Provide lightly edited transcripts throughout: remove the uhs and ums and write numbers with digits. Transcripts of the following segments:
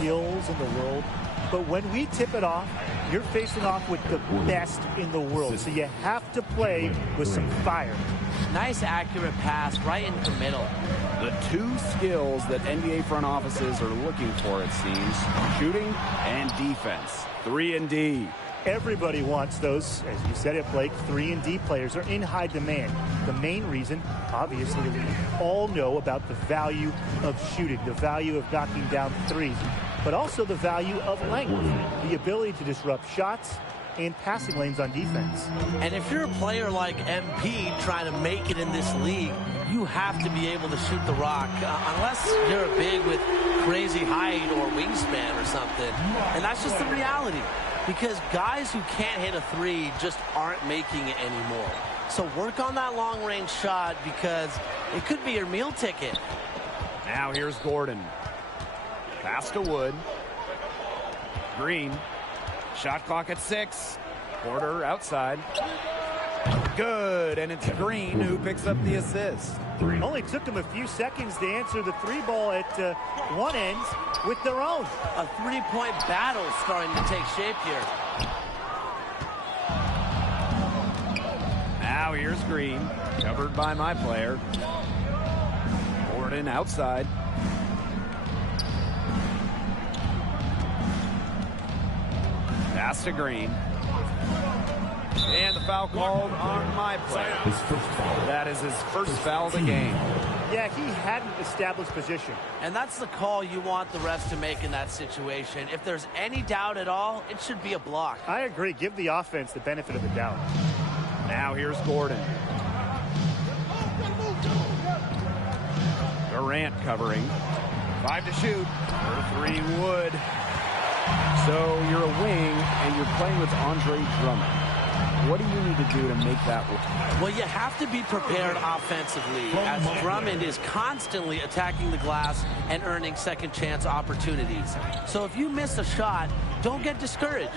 skills in the world, but when we tip it off, you're facing off with the best in the world. So you have to play with some fire. Nice accurate pass right into the middle. The two skills that NBA front offices are looking for, it seems, shooting and defense. 3-and-D. Everybody wants those. As you said it, Blake, 3-and-D players are in high demand. The main reason, obviously, we all know about the value of shooting, the value of knocking down threes, but also the value of length, the ability to disrupt shots and passing lanes on defense. And if you're a player like MP trying to make it in this league, you have to be able to shoot the rock, unless you're a big with crazy height or wingspan or something. And that's just the reality, because guys who can't hit a three just aren't making it anymore. So work on that long-range shot, because it could be your meal ticket. Now here's Gordon. Pass to Wood. Green. Shot clock at 6. Porter outside. Good, and it's Green who picks up the assist. Only took them a few seconds to answer the three ball at one end with their own. A three-point battle starting to take shape here. Now here's Green, covered by my player. Gordon outside. Pass to Green. And the foul called on my player. That is his first foul of the game. Yeah, he hadn't established position. And that's the call you want the refs to make in that situation. If there's any doubt at all, it should be a block. I agree. Give the offense the benefit of the doubt. Now here's Gordon. Durant covering. 5 to shoot. For 3, Wood. So you're a wing, and you're playing with Andre Drummond. What do you need to do to make that work? Well, you have to be prepared offensively, as Drummond is constantly attacking the glass and earning second chance opportunities. So if you miss a shot, don't get discouraged.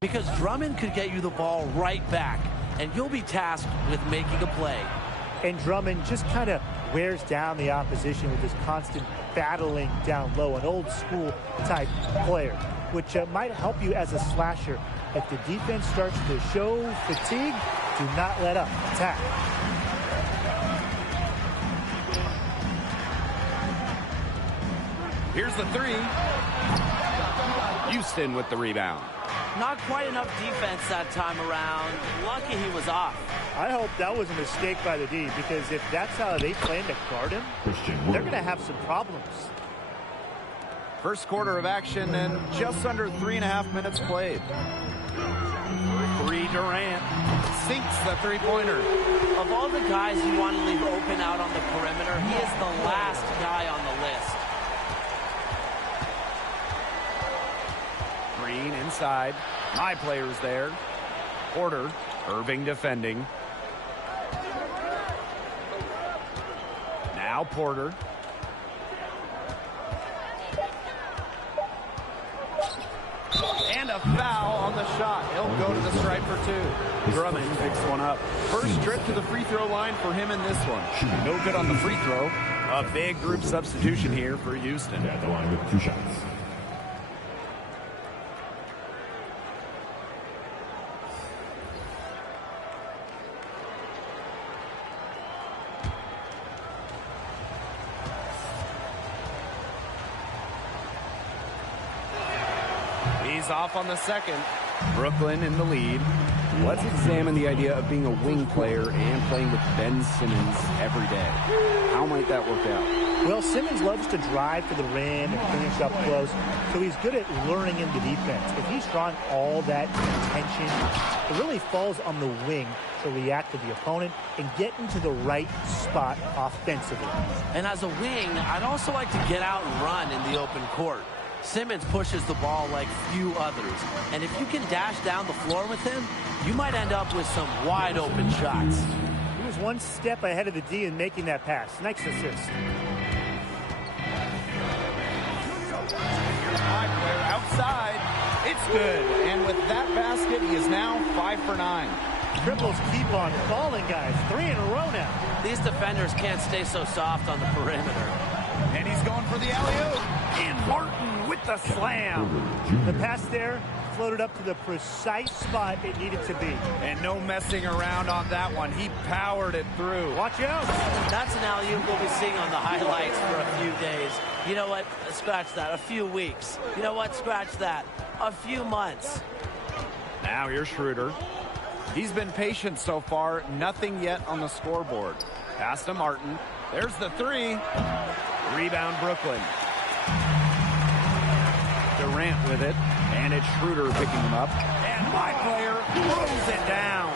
Because Drummond could get you the ball right back, and you'll be tasked with making a play. And Drummond just kind of wears down the opposition with his constant battling down low, an old school type player, which might help you as a slasher. If the defense starts to show fatigue, do not let up. Attack. Here's the 3. Houston with the rebound. Not quite enough defense that time around. Lucky he was off. I hope that was a mistake by the D, because if that's how they plan to guard him, they're going to have some problems. First quarter of action and just under 3.5 minutes played. 3, Durant sinks the three-pointer. Of all the guys you want to leave open out on the perimeter, he is the last guy on the list. Green inside. My player's there. Porter. Irving defending. Now Porter. And a foul on the shot. He'll go to the stripe for 2. Drummond picks one up. First trip to the free throw line for him in this one. No good on the free throw. A big group substitution here for Houston. At the line with 2 shots. Off on the second. Brooklyn in the lead. Let's examine the idea of being a wing player and playing with Ben Simmons every day. How might that work out? Well, Simmons loves to drive to the rim and finish up close, so he's good at luring in the defense. If he's drawing all that attention, it really falls on the wing to react to the opponent and get into the right spot offensively. And as a wing, I'd also like to get out and run in the open court. Simmons pushes the ball like few others. And if you can dash down the floor with him, you might end up with some wide open shots. He was one step ahead of the D in making that pass. Nice assist. Outside. It's good. And with that basket, he is now 5 for 9. triples keep on falling, guys. 3 in a row now. These defenders can't stay so soft on the perimeter. And he's going for the alley-oop. And Martin with the slam. The pass there floated up to the precise spot it needed to be. And no messing around on that one. He powered it through. Watch out. That's an alley-oop we'll be seeing on the highlights for a few days. You know what? Scratch that. A few weeks. You know what? Scratch that. A few months. Now here's Schroeder. He's been patient so far. Nothing yet on the scoreboard. Pass to Martin. There's the three. Rebound Brooklyn. Durant with it. And it's Schroeder picking him up. And my player throws it down.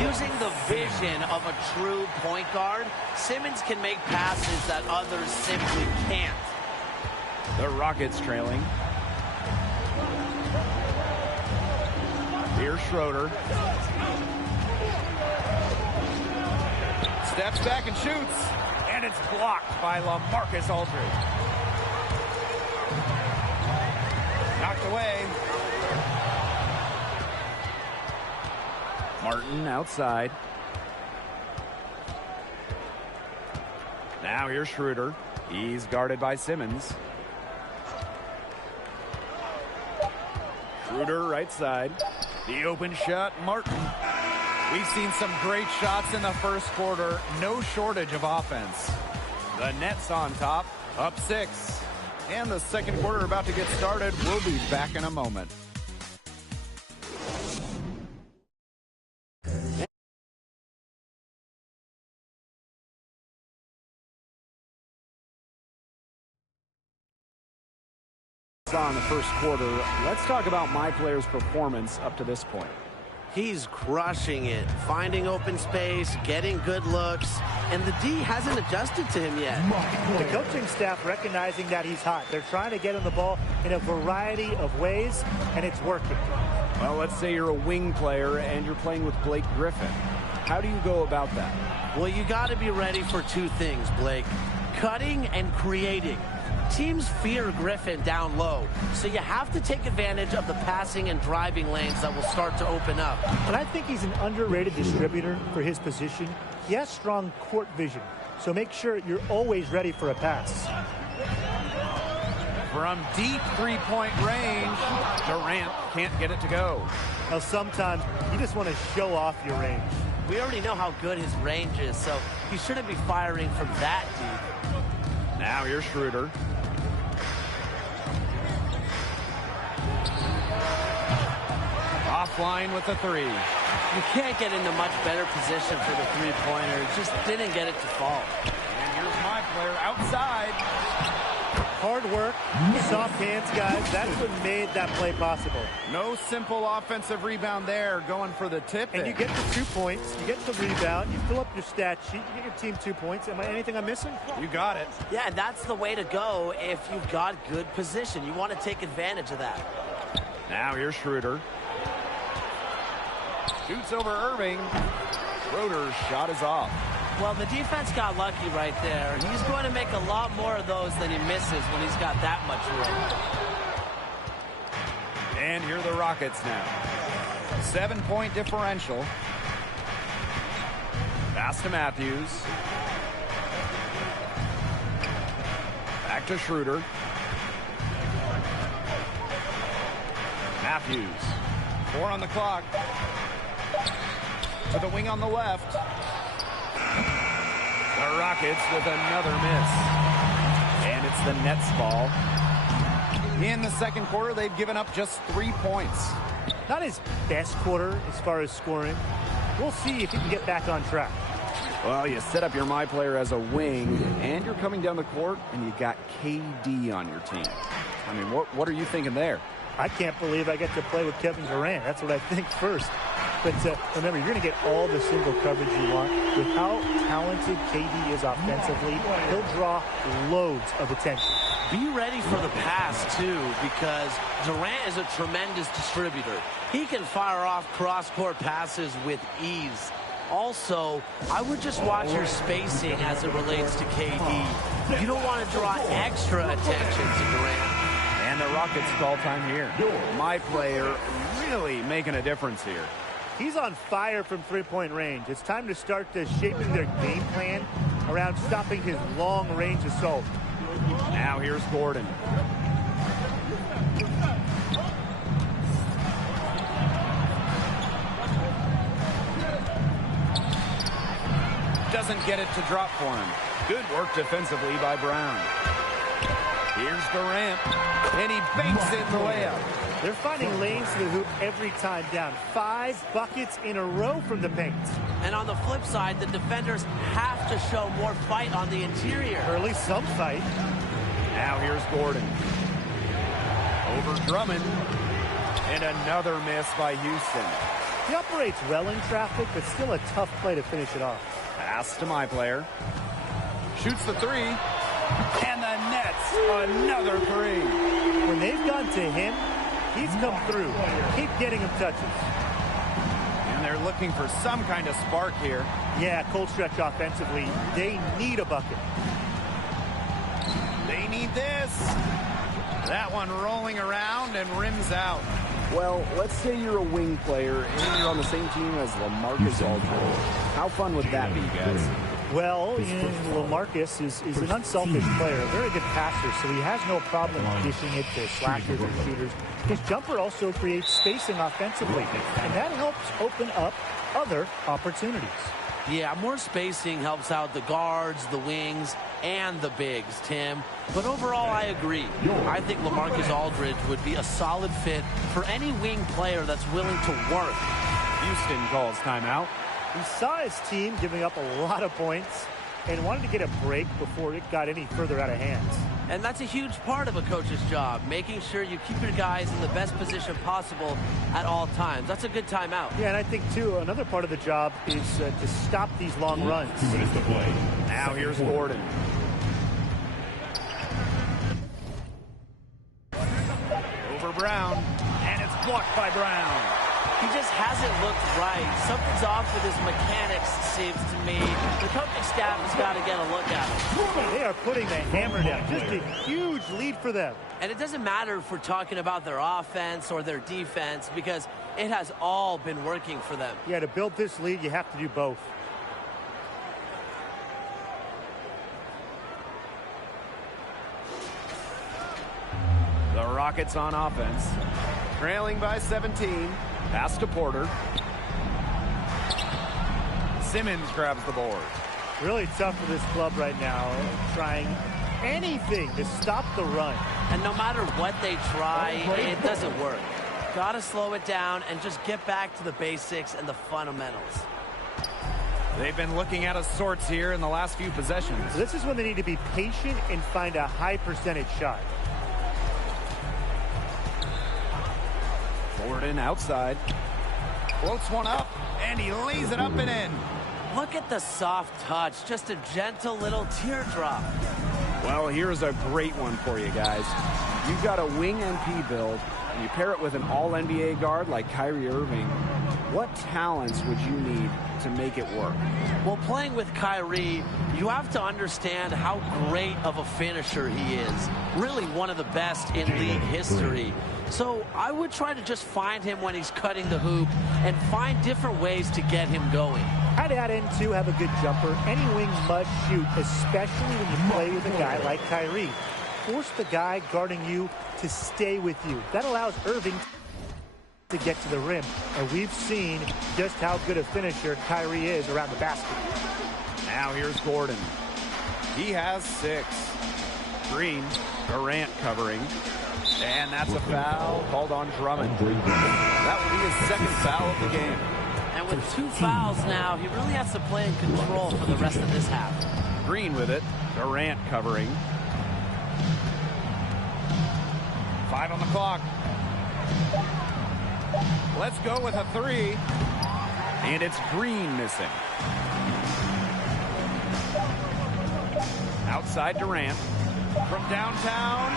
Using the vision of a true point guard, Simmons can make passes that others simply can't. The Rockets trailing. Here's Schroeder. Steps back and shoots. And it's blocked by LaMarcus Aldridge. Knocked away. Martin outside. Now here's Schroeder. He's guarded by Simmons. Schroeder right side. The open shot, Martin. We've seen some great shots in the first quarter. No shortage of offense. The Nets on top, up 6. And the second quarter about to get started. We'll be back in a moment. In the first quarter, let's talk about my player's performance up to this point. He's crushing it, finding open space, getting good looks, and the D hasn't adjusted to him yet. The coaching staff recognizing that he's hot. They're trying to get him the ball in a variety of ways, and it's working. Well, let's say you're a wing player and you're playing with Blake Griffin. How do you go about that? Well, you got to be ready for two things, Blake. Cutting and creating. Teams fear Griffin down low, so you have to take advantage of the passing and driving lanes that will start to open up. And I think he's an underrated distributor for his position. He has strong court vision, so make sure you're always ready for a pass. From deep three-point range, Durant can't get it to go. Now, sometimes you just want to show off your range. We already know how good his range is, so he shouldn't be firing from that deep. Now here's Schroeder. Offline with the three. You can't get into much better position for the three-pointer. Just didn't get it to fall. And here's my player outside. Hard work, soft hands, guys. That's what made that play possible. No simple offensive rebound there, going for the tip. And you get the 2 points, you get the rebound, you fill up your stat sheet, you get your team 2 points. Anything I'm missing? You got it. Yeah, and that's the way to go if you've got good position. You want to take advantage of that. Now here's Schroeder. Shoots over Irving. Schroeder's shot is off. Well, the defense got lucky right there. He's going to make a lot more of those than he misses when he's got that much room. And here are the Rockets now. 7-point differential. Pass to Matthews. Back to Schroeder. Matthews. 4 on the clock. To the wing on the left. The Rockets with another miss. And it's the Nets ball. In the second quarter, they've given up just 3 points. Not his best quarter as far as scoring. We'll see if he can get back on track. Well, you set up your my player as a wing, and you're coming down the court, and you got KD on your team. I mean, what are you thinking there? I can't believe I get to play with Kevin Durant. That's what I think first. But remember, you're going to get all the single coverage you want. With how talented KD is offensively, he'll draw loads of attention. Be ready for the pass, too, because Durant is a tremendous distributor. He can fire off cross-court passes with ease. Also, I would just watch your spacing as it relates to KD. You don't want to draw extra attention to Durant. And the Rockets call time here. My player really making a difference here. He's on fire from three-point range. It's time to start shaping their game plan around stopping his long-range assault. Now here's Gordon. Doesn't get it to drop for him. Good work defensively by Brown. Here's Durant, and he banks in the layup. They're finding lanes to the hoop every time down. 5 buckets in a row from the paint. And on the flip side, the defenders have to show more fight on the interior. Or at least some fight. Now here's Gordon. Over Drummond. And another miss by Houston. He operates well in traffic, but still a tough play to finish it off. Pass to my player. Shoots the three. And the nets another three. When they've gone to him, he's come through. Keep getting him touches. And they're looking for some kind of spark here. Yeah, cold stretch offensively. They need a bucket. They need this. That one rolling around and rims out. Well, let's say you're a wing player and you're on the same team as LaMarcus Aldridge. How fun would that be, guys? Well, LaMarcus is an unselfish player, a very good passer, so he has no problem dishing it to slashers and shooters. His jumper also creates spacing offensively, and that helps open up other opportunities. Yeah, more spacing helps out the guards, the wings, and the bigs, Tim. But overall, I agree. I think LaMarcus Aldridge would be a solid fit for any wing player that's willing to work. Houston calls timeout. He saw his team giving up a lot of points and wanted to get a break before it got any further out of hand. And that's a huge part of a coach's job, making sure you keep your guys in the best position possible at all times. That's a good timeout. Yeah, and I think, too, another part of the job is to stop these long runs. Now here's Gordon. Over Brown, and it's blocked by Brown. He just hasn't looked right. Something's off with his mechanics, seems to me. The coaching staff has got to get a look at him. They are putting the hammer down. Just a huge lead for them. And it doesn't matter if we're talking about their offense or their defense, because it has all been working for them. Yeah, to build this lead, you have to do both. The Rockets on offense. Trailing by 17. Pass to Porter. Simmons grabs the board. Really tough for this club right now, trying anything to stop the run. And no matter what they try, it doesn't work. Got to slow it down and just get back to the basics and the fundamentals. They've been looking out of sorts here in the last few possessions. So this is when they need to be patient and find a high percentage shot. Gordon outside. Floats one up, and he lays it up and in. Look at the soft touch. Just a gentle little teardrop. Well, here's a great one for you guys. You've got a wing MP build, and you pair it with an all-NBA guard like Kyrie Irving. What talents would you need to make it work? Well, playing with Kyrie, you have to understand how great of a finisher he is. Really one of the best in league history. So I would try to just find him when he's cutting the hoop and find different ways to get him going. I'd add in, too, have a good jumper. Any wing must shoot, especially when you play with a guy like Kyrie. Force the guy guarding you to stay with you. That allows Irving to get to the rim. And we've seen just how good a finisher Kyrie is around the basket. Now here's Gordon. He has 6. Green, Durant covering. And that's a foul called on Drummond. That will be his second foul of the game. And with 2 fouls now, he really has to play in control for the rest of this half. Green with it. Durant covering. 5 on the clock. Let's go with a 3. And it's Green missing. Outside Durant. From downtown.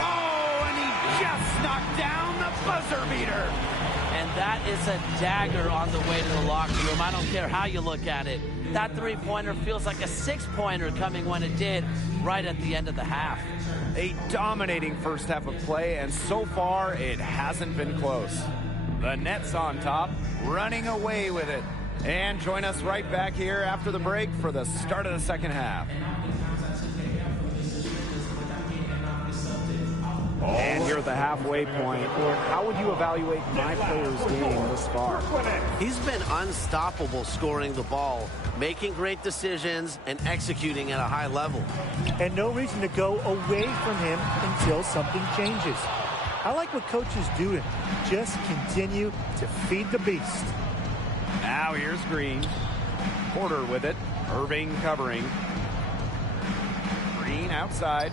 Oh, and he just knocked down the buzzer beater. And that is a dagger on the way to the locker room. I don't care how you look at it. That three-pointer feels like a 6-pointer coming when it did right at the end of the half. A dominating first half of play, and so far it hasn't been close. The Nets on top, running away with it. And join us right back here after the break for the start of the second half. And here at the halfway point, how would you evaluate my player's game thus far? He's been unstoppable scoring the ball, making great decisions, and executing at a high level. And no reason to go away from him until something changes. I like what Coach is doing. Just continue to feed the beast. Now here's Green. Porter with it. Irving covering. Green outside.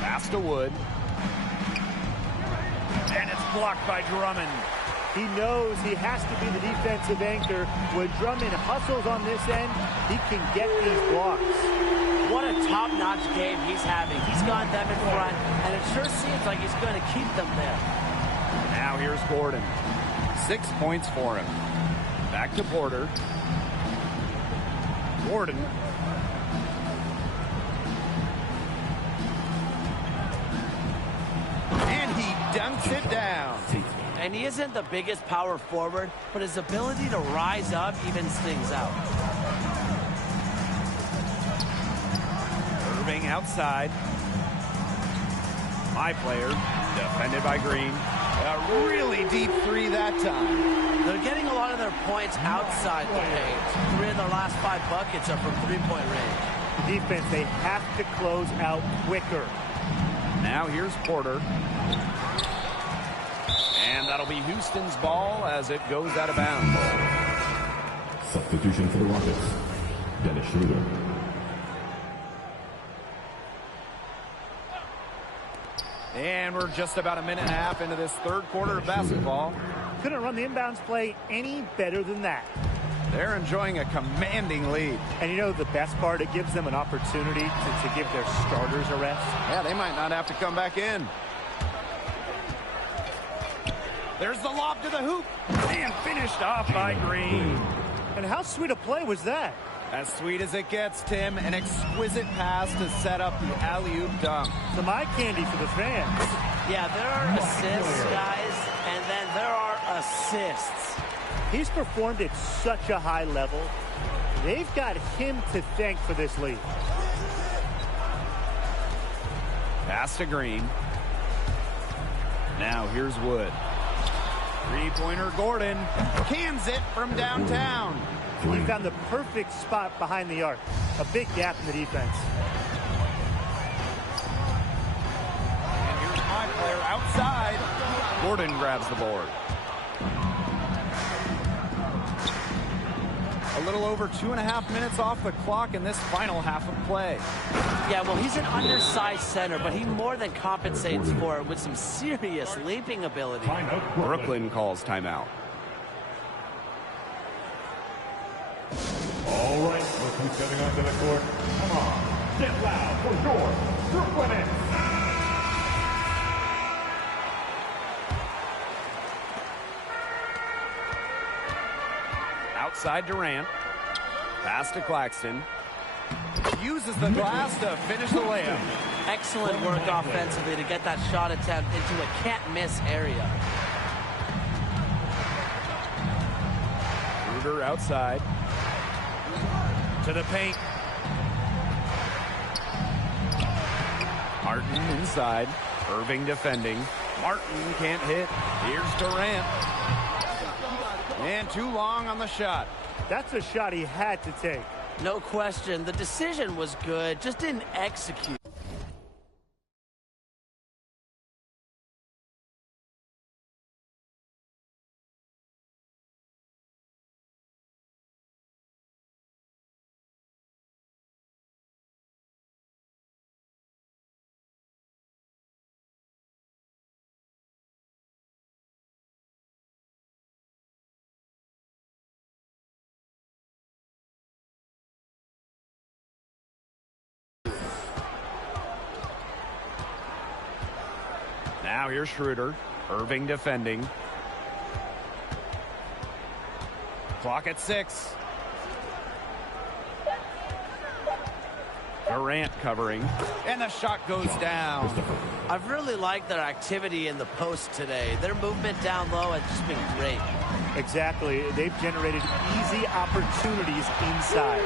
Pass to Wood. And it's blocked by Drummond. He knows he has to be the defensive anchor. When Drummond hustles on this end, he can get these blocks. What a top-notch game he's having. He's got them in front, and it sure seems like he's going to keep them there. Now here's Gordon. 6 points for him. Back to Porter. Gordon. And he dunks it down. And he isn't the biggest power forward, but his ability to rise up evens things out. Irving outside. My player, defended by Green. A really deep three that time. They're getting a lot of their points outside the paint. 3 of their last 5 buckets are from three-point range. The defense, they have to close out quicker. Now here's Porter. And that'll be Houston's ball as it goes out of bounds. Substitution for the Rockets, Dennis Schroeder. And we're just about a minute and a half into this third quarter of basketball. Couldn't run the inbounds play any better than that. They're enjoying a commanding lead. And you know the best part? It gives them an opportunity to give their starters a rest. Yeah, they might not have to come back in. There's the lob to the hoop. And finished off by Green. And how sweet a play was that? As sweet as it gets, Tim. An exquisite pass to set up the alley-oop dunk. Some eye candy for the fans. Yeah, there are assists, guys, and then there are assists. He's performed at such a high level. They've got him to thank for this lead. Pass to Green. Now here's Wood. Three-pointer Gordon. Cans it from downtown. He found the perfect spot behind the arc. A big gap in the defense. And here's my player outside. Gordon grabs the board. A little over 2.5 minutes off the clock in this final half of play. Yeah, well, he's an undersized center, but he more than compensates for it with some serious leaping ability. Brooklyn calls timeout. All right, look who's coming onto the court. Come on, get loud for your Brooklyn Nets. Outside Durant. Pass to Claxton. Uses the glass to finish the layup. Excellent work offensively to get that shot attempt into a can't-miss area. Ruger outside. To the paint. Martin inside. Irving defending. Martin can't hit. Here's Durant. And too long on the shot. That's a shot he had to take. No question. The decision was good, just didn't execute. Now here's Schroeder. Irving defending. Clock at 6. Durant covering, and the shot goes down. I've really liked their activity in the post today. Their movement down low has just been great. Exactly. They've generated easy opportunities inside.